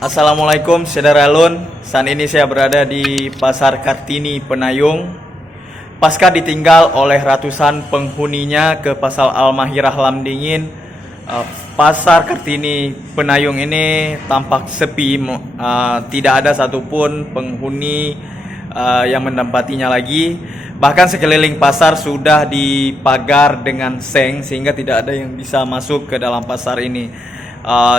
Assalamualaikum saudara Lun. Saat ini saya berada di Pasar Kartini Penayung. Pasca ditinggal oleh ratusan penghuninya ke Pasar Al-Mahirah Lamdingin, Pasar Kartini Penayung ini tampak sepi. Tidak ada satupun penghuni yang menempatinya lagi. Bahkan sekeliling pasar sudah dipagar dengan seng sehingga tidak ada yang bisa masuk ke dalam pasar ini.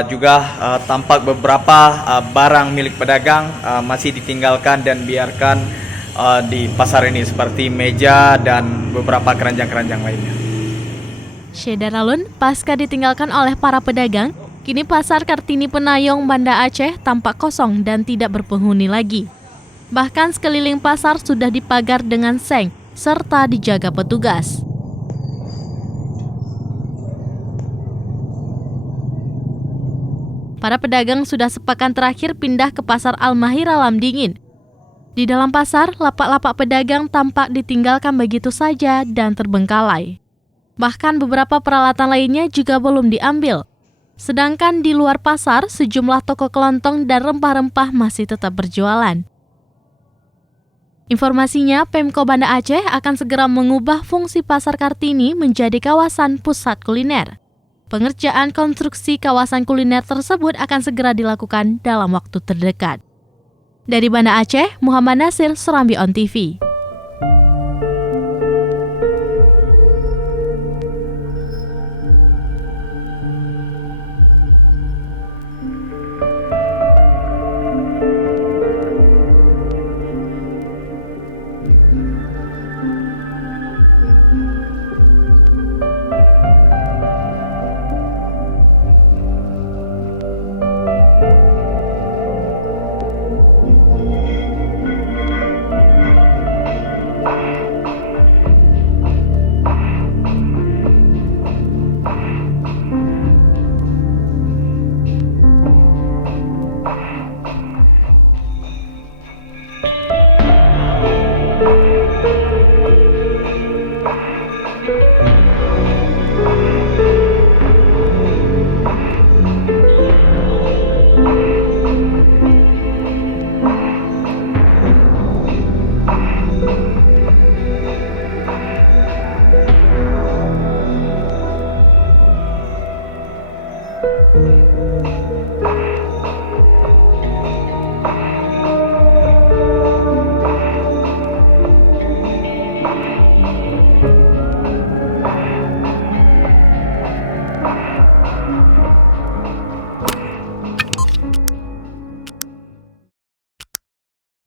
Juga tampak beberapa barang milik pedagang masih ditinggalkan dan biarkan di pasar ini seperti meja dan beberapa keranjang-keranjang lainnya. Syedaralun, pasca ditinggalkan oleh para pedagang, kini Pasar Kartini Penayung, Banda Aceh tampak kosong dan tidak berpenghuni lagi. Bahkan sekeliling pasar sudah dipagar dengan seng serta dijaga petugas. Para pedagang sudah sepekan terakhir pindah ke Pasar Al-Mahirah Lamdingin. Di dalam pasar, lapak-lapak pedagang tampak ditinggalkan begitu saja dan terbengkalai. Bahkan beberapa peralatan lainnya juga belum diambil. Sedangkan di luar pasar, sejumlah toko kelontong dan rempah-rempah masih tetap berjualan. Informasinya, Pemko Banda Aceh akan segera mengubah fungsi Pasar Kartini menjadi kawasan pusat kuliner. Pengerjaan konstruksi kawasan kuliner tersebut akan segera dilakukan dalam waktu terdekat. Dari Banda Aceh, Muhammad Nasir, Serambi On TV.